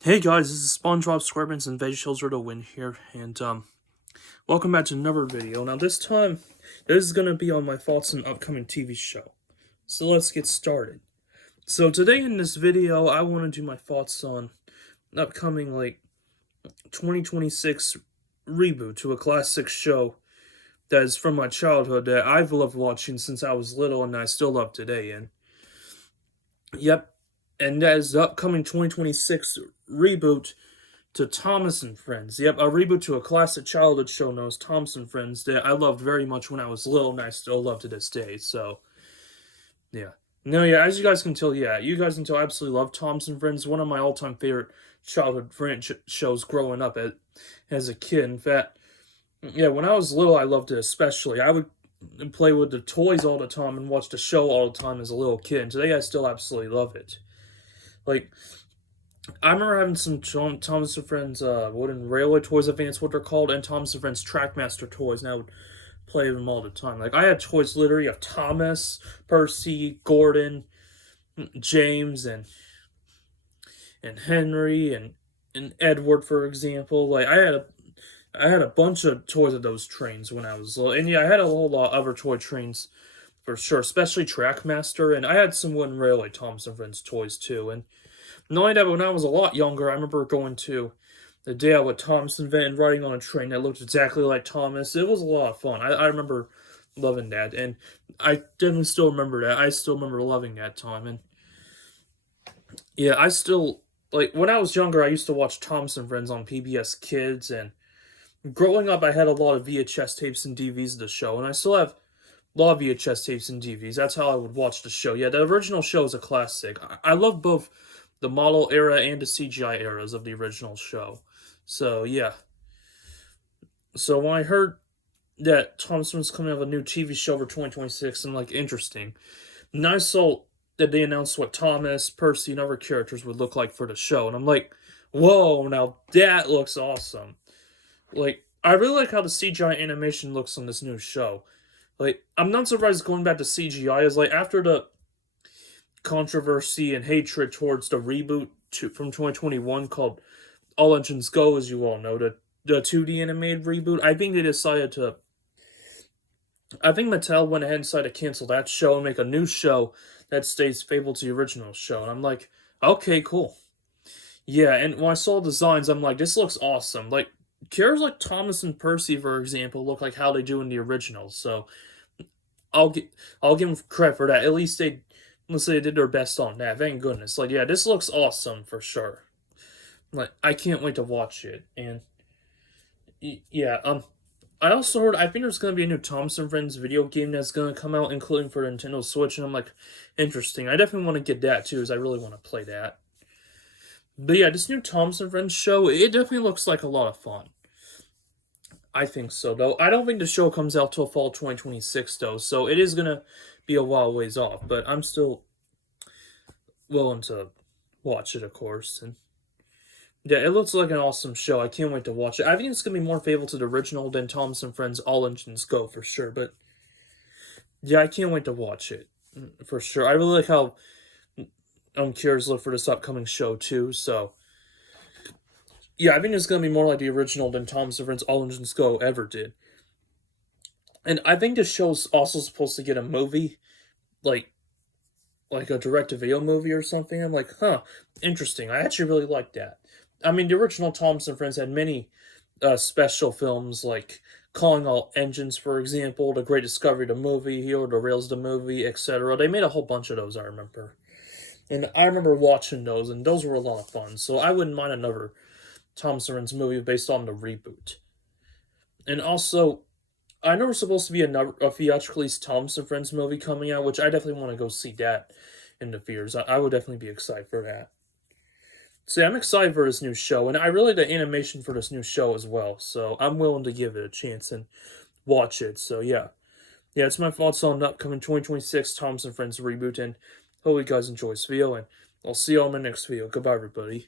Hey guys, this is SpongeBob SquarePants and VeggieTales are to win here, and welcome back to another video. Now this time, this is gonna be on my thoughts on upcoming TV show. So let's get started. So today in this video, I want to do my thoughts on an upcoming 2026 reboot to a classic show that is from my childhood that I've loved watching since I was little and I still love today. And yep, and that is the upcoming 2026 reboot to Thomas and Friends. Yep, a reboot to a classic childhood show known as Thomas and Friends that I loved very much when I was little and I still love to this day. So, yeah. No, yeah, as you guys can tell, I absolutely love Thomas and Friends. One of my all-time favorite childhood shows growing up as a kid. In fact, yeah, when I was little, I loved it especially. I would play with the toys all the time and watch the show all the time as a little kid. And today, I still absolutely love it. Like, I remember having some Thomas and Friends wooden railway toys, I think that's what they're called, and Thomas and Friends Trackmaster toys, and I would play them all the time. Like, I had toys literally of Thomas, Percy, Gordon, James, and Henry, and Edward, for example. Like, I had a bunch of toys of those trains when I was little, and yeah, I had a whole lot of other toy trains for sure, especially Trackmaster, and I had some wooden railway Thomas and Friends toys too, and not only that, but when I was a lot younger, I remember going to the day out with Thomas and Van riding on a train that looked exactly like Thomas. It was a lot of fun. I remember loving that, and I definitely still remember that. I still remember loving that time, and yeah, I still, like, when I was younger, I used to watch Thomas and Friends on PBS Kids, and growing up, I had a lot of VHS tapes and DVDs of the show, and I still have a lot of VHS tapes and DVDs. That's how I would watch the show. Yeah, the original show is a classic. I love both the model era and the CGI eras of the original show. So, yeah. So, when I heard that Thompson was coming out with a new TV show for 2026, I'm like, interesting. And I saw that they announced what Thomas, Percy, and other characters would look like for the show. And I'm like, whoa, now that looks awesome. Like, I really like how the CGI animation looks on this new show. Like, I'm not surprised going back to CGI is like, after the controversy and hatred towards the reboot from 2021 called All Engines Go, as you all know, the 2D animated reboot. I think Mattel went ahead and decided to cancel that show and make a new show that stays faithful to the original show. And I'm like, okay, cool. Yeah, and when I saw designs, I'm like, this looks awesome. Like, characters like Thomas and Percy, for example, look like how they do in the originals. So I'll give them credit for that. At least they did their best on that. Thank goodness. Like, yeah, this looks awesome for sure. Like, I can't wait to watch it. And yeah, I also heard, I think there's gonna be a new Thomas and Friends video game that's gonna come out, including for Nintendo Switch, and I'm like, interesting. I definitely want to get that too, as I really want to play that. But yeah, this new Thomas and Friends show, it definitely looks like a lot of fun. I think so, though. I don't think the show comes out till fall 2026, though, so it is gonna be a while ways off, but I'm still willing to watch it, of course. And yeah, it looks like an awesome show. I can't wait to watch it. I think it's gonna be more faithful to the original than Thomas and Friends All Engines Go for sure. But yeah, I can't wait to watch it for sure. I really like how I'm curious to look for this upcoming show too. So yeah, I think it's gonna be more like the original than Thomas and Friends All Engines Go ever did. And I think this show's also supposed to get a movie, like a direct-to-video movie or something. I'm like, huh, interesting. I actually really like that. I mean, the original Thomas and Friends had many special films, like Calling All Engines, for example, The Great Discovery, the movie, Hero the Rails, the movie, etc. They made a whole bunch of those, I remember. And I remember watching those, and those were a lot of fun. So I wouldn't mind another Thomas and Friends movie based on the reboot. And also, I know there's supposed to be a theatrically released Thomas and Friends movie coming out, which I definitely want to go see that in the theaters. I would definitely be excited for that. So yeah, I'm excited for this new show, and I really like the animation for this new show as well. So I'm willing to give it a chance and watch it. So yeah, it's my thoughts on the upcoming 2026 Thomas and Friends reboot, and hope you guys enjoy this video, and I'll see you all in my next video. Goodbye, everybody.